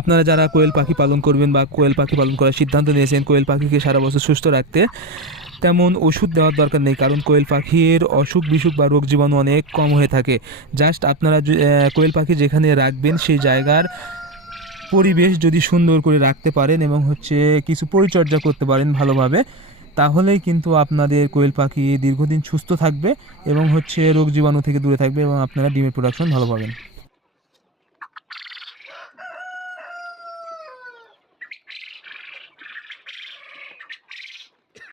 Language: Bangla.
আপনারা যারা কোয়েল পাখি পালন করবেন বা কোয়েল পাখি পালন করার সিদ্ধান্ত নিয়েছেন কোয়েল পাখিকে সারা বছর সুস্থ রাখতে, তেমন ওষুধ দেওয়ার দরকার নেই, কারণ কোয়েল পাখির অসুখ বিসুখ বা রোগ জীবাণু অনেক কম হয়ে থাকে। জাস্ট আপনারা কোয়েল পাখি যেখানে রাখবেন সেই জায়গার পরিবেশ যদি সুন্দর করে রাখতে পারেন এবং কিছু পরিচর্যা করতে পারেন ভালোভাবে, তাহলেই কিন্তু আপনাদের কোয়েল পাখি দীর্ঘদিন সুস্থ থাকবে এবং রোগ জীবাণু থেকে দূরে থাকবে এবং আপনারা ডিমের প্রোডাকশন ভালো পাবেন।